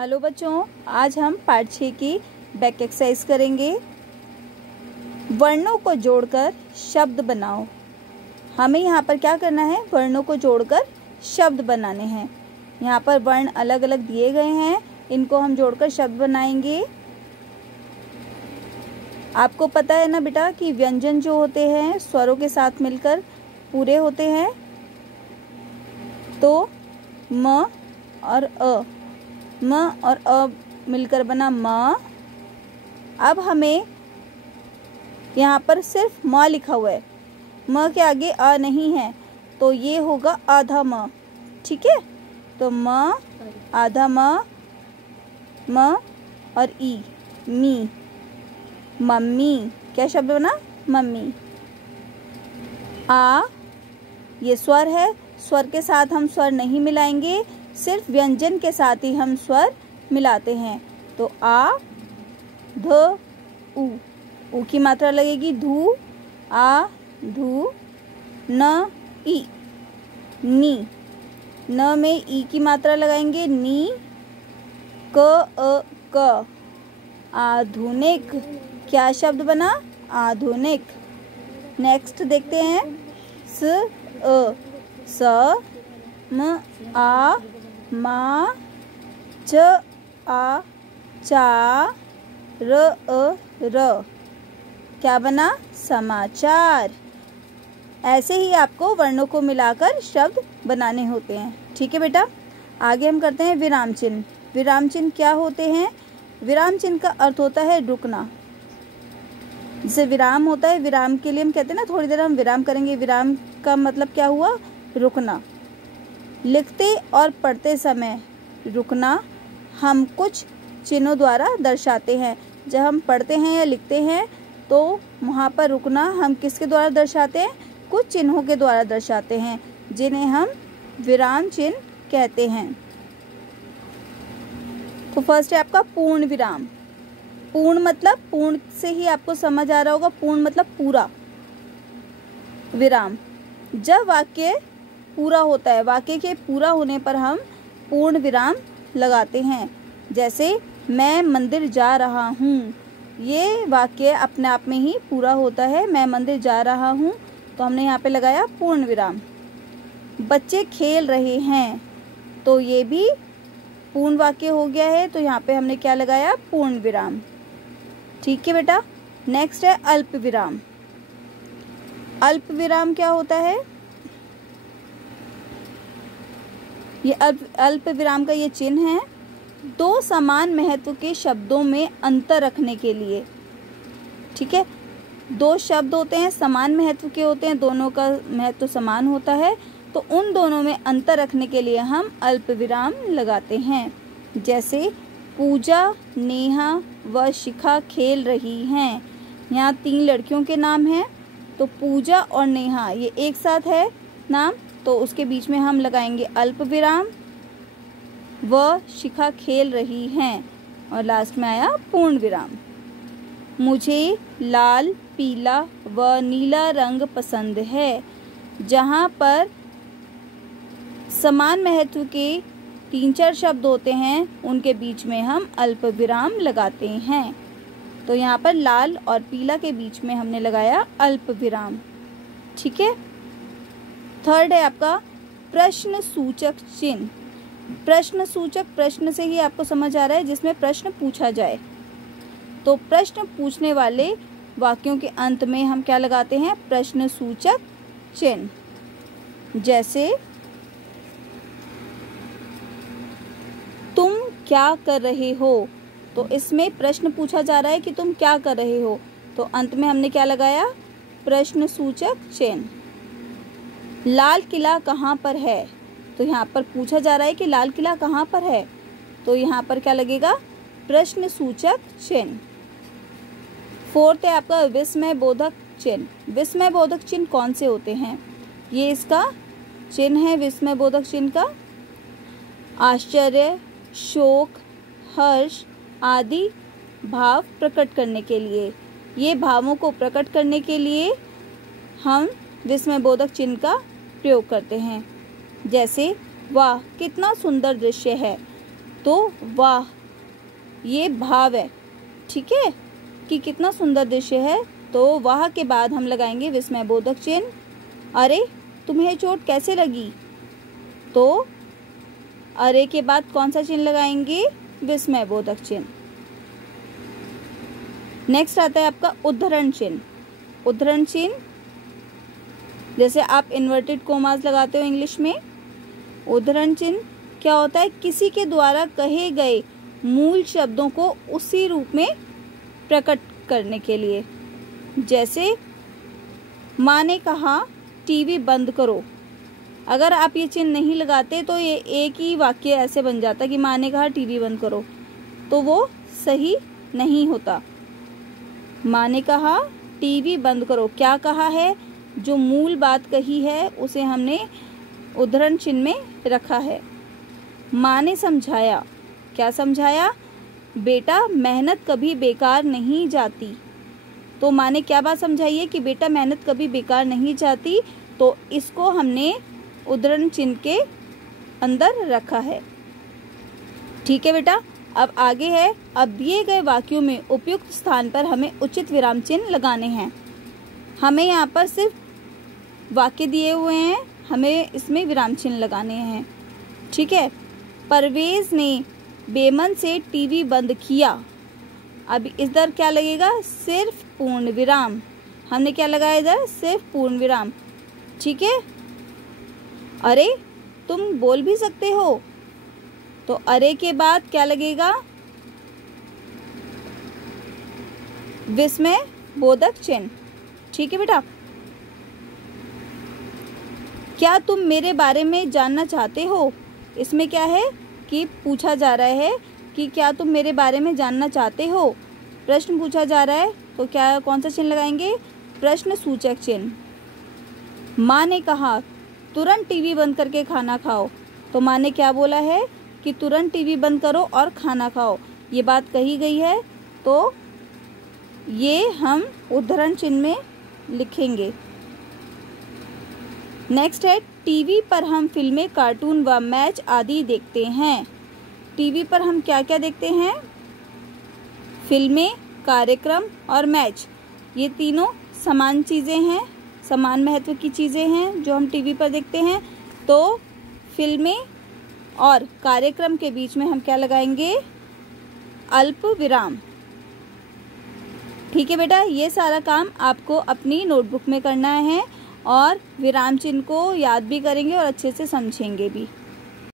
Hello बच्चों, आज हम पाठ 6 की बैक एक्सरसाइज करेंगे। वर्णों को जोड़कर शब्द बनाओ। हमें यहाँ पर क्या करना है? वर्णों को जोड़कर शब्द बनाने हैं। यहाँ पर वर्ण अलग अलग दिए गए हैं, इनको हम जोड़कर शब्द बनाएंगे। आपको पता है ना बेटा कि व्यंजन जो होते हैं स्वरों के साथ मिलकर पूरे होते हैं। तो म और अ, म और अ मिलकर बना म। अब हमें यहाँ पर सिर्फ म लिखा हुआ है, म के आगे अ नहीं है, तो ये होगा आधा म। ठीक है, तो म आधा म और ई मी, मम्मी। क्या शब्द बना? मम्मी। आ ये स्वर है, स्वर के साथ हम स्वर नहीं मिलाएंगे, सिर्फ व्यंजन के साथ ही हम स्वर मिलाते हैं। तो आ ध उ की मात्रा लगेगी धू, आ धू। न ई नी, न में ई की मात्रा लगाएंगे नी। क अ क आधुनिक। क्या शब्द बना? आधुनिक। नेक्स्ट देखते हैं। स अ स म आ मा च आ चा र अ र। क्या बना? समाचार। ऐसे ही आपको वर्णों को मिलाकर शब्द बनाने होते हैं। ठीक है बेटा, आगे हम करते हैं विराम चिन्ह। विराम चिन्ह क्या होते हैं? विराम चिन्ह का अर्थ होता है रुकना। जैसे विराम होता है, विराम के लिए हम कहते हैं ना थोड़ी देर हम विराम करेंगे। विराम का मतलब क्या हुआ? रुकना। लिखते और पढ़ते समय रुकना हम कुछ चिन्हों द्वारा दर्शाते हैं। जब हम पढ़ते हैं या लिखते हैं तो वहाँ पर रुकना हम किसके द्वारा दर्शाते हैं? कुछ चिन्हों के द्वारा दर्शाते हैं, जिन्हें हम विराम चिन्ह कहते हैं। तो फर्स्ट है आपका पूर्ण विराम। पूर्ण मतलब पूर्ण से ही आपको समझ आ रहा होगा, पूर्ण मतलब पूरा। विराम जब वाक्य पूरा होता है, वाक्य के पूरा होने पर हम पूर्ण विराम लगाते हैं। जैसे मैं मंदिर जा रहा हूँ, ये वाक्य अपने आप में ही पूरा होता है। मैं मंदिर जा रहा हूँ, तो हमने यहाँ पे लगाया पूर्ण विराम। बच्चे खेल रहे हैं, तो ये भी पूर्ण वाक्य हो गया है, तो यहाँ पे हमने क्या लगाया? पूर्ण विराम। ठीक है बेटा, नेक्स्ट है अल्प विराम। अल्प विराम क्या होता है? ये अल्प विराम का ये चिन्ह है दो समान महत्व के शब्दों में अंतर रखने के लिए। ठीक है, दो शब्द होते हैं, समान महत्व के होते हैं, दोनों का महत्व समान होता है, तो उन दोनों में अंतर रखने के लिए हम अल्प विराम लगाते हैं। जैसे पूजा, नेहा व शिखा खेल रही हैं। यहाँ 3 लड़कियों के नाम हैं, तो पूजा और नेहा ये एक साथ है नाम, तो उसके बीच में हम लगाएंगे अल्प विराम। व शिखा खेल रही हैं, और लास्ट में आया पूर्ण विराम। मुझे लाल, पीला व नीला रंग पसंद है। जहाँ पर समान महत्व के 3-4 शब्द होते हैं, उनके बीच में हम अल्प विराम लगाते हैं। तो यहाँ पर लाल और पीला के बीच में हमने लगाया अल्प विराम। ठीक है, थर्ड है आपका प्रश्न सूचक चिन्ह। प्रश्न सूचक, प्रश्न से ही आपको समझ आ रहा है जिसमें प्रश्न पूछा जाए, तो प्रश्न पूछने वाले वाक्यों के अंत में हम क्या लगाते हैं? प्रश्न सूचक चिन्ह। जैसे तुम क्या कर रहे हो, तो इसमें प्रश्न पूछा जा रहा है कि तुम क्या कर रहे हो, तो अंत में हमने क्या लगाया? प्रश्न सूचक चिन्ह। लाल किला कहाँ पर है, तो यहाँ पर पूछा जा रहा है कि लाल किला कहाँ पर है, तो यहाँ पर क्या लगेगा? प्रश्न सूचक चिन्ह। फोर्थ है आपका विस्मय बोधक चिन्ह। विस्मय बोधक चिन्ह कौन से होते हैं? ये इसका चिन्ह है विस्मय बोधक चिन्ह का। आश्चर्य, शोक, हर्ष आदि भाव प्रकट करने के लिए, ये भावों को प्रकट करने के लिए हम विस्मय बोधक चिन्ह का प्रयोग करते हैं। जैसे वाह कितना सुंदर दृश्य है, तो वाह, ये भाव है, ठीक है, कि कितना सुंदर दृश्य है। तो वाह के बाद हम लगाएंगे विस्मयबोधक चिन्ह। अरे तुम्हें चोट कैसे लगी? तो अरे के बाद कौन सा चिन्ह लगाएंगे? विस्मयबोधक चिन्ह। नेक्स्ट आता है आपका उद्धरण चिन्ह। उद्धरण चिन्ह जैसे आप इन्वर्टेड कोमास लगाते हो इंग्लिश में। उद्धरण चिन्ह क्या होता है? किसी के द्वारा कहे गए मूल शब्दों को उसी रूप में प्रकट करने के लिए। जैसे माँ ने कहा टीवी बंद करो। अगर आप ये चिन्ह नहीं लगाते तो ये एक ही वाक्य ऐसे बन जाता कि माँ ने कहा टीवी बंद करो, तो वो सही नहीं होता। माँ ने कहा टीवी बंद करो, क्या कहा है? जो मूल बात कही है उसे हमने उद्धरण चिन्ह में रखा है। माँ ने समझाया, क्या समझाया? बेटा मेहनत कभी बेकार नहीं जाती। तो माँ ने क्या बात समझाई है? कि बेटा मेहनत कभी बेकार नहीं जाती, तो इसको हमने उद्धरण चिन्ह के अंदर रखा है। ठीक है बेटा, अब आगे है। अब दिए गए वाक्यों में उपयुक्त स्थान पर हमें उचित विराम चिन्ह लगाने हैं। हमें यहाँ पर सिर्फ वाक्य दिए हुए हैं, हमें इसमें विराम चिन्ह लगाने हैं। ठीक है। परवेज ने बेमन से टीवी बंद किया। अब इधर क्या लगेगा? सिर्फ पूर्ण विराम। हमने क्या लगाया इधर? सिर्फ पूर्ण विराम। ठीक है। अरे तुम बोल भी सकते हो, तो अरे के बाद क्या लगेगा? विस्मय बोधक चिन्ह। ठीक है बेटा। क्या तुम मेरे बारे में जानना चाहते हो? इसमें क्या है कि पूछा जा रहा है कि क्या तुम मेरे बारे में जानना चाहते हो, प्रश्न पूछा जा रहा है, तो क्या कौन सा चिन्ह लगाएंगे? प्रश्न सूचक चिन्ह। माँ ने कहा तुरंत टीवी बंद करके खाना खाओ। तो माँ ने क्या बोला है कि तुरंत टीवी बंद करो और खाना खाओ, ये बात कही गई है, तो ये हम उद्धरण चिन्ह में लिखेंगे। नेक्स्ट है टीवी पर हम फिल्में, कार्टून व मैच आदि देखते हैं। टीवी पर हम क्या क्या देखते हैं? फिल्में, कार्यक्रम और मैच, ये तीनों समान चीज़ें हैं, समान महत्व की चीज़ें हैं जो हम टीवी पर देखते हैं। तो फिल्में और कार्यक्रम के बीच में हम क्या लगाएंगे? अल्प विराम। ठीक है बेटा, ये सारा काम आपको अपनी नोटबुक में करना है और विराम चिन्ह को याद भी करेंगे और अच्छे से समझेंगे भी।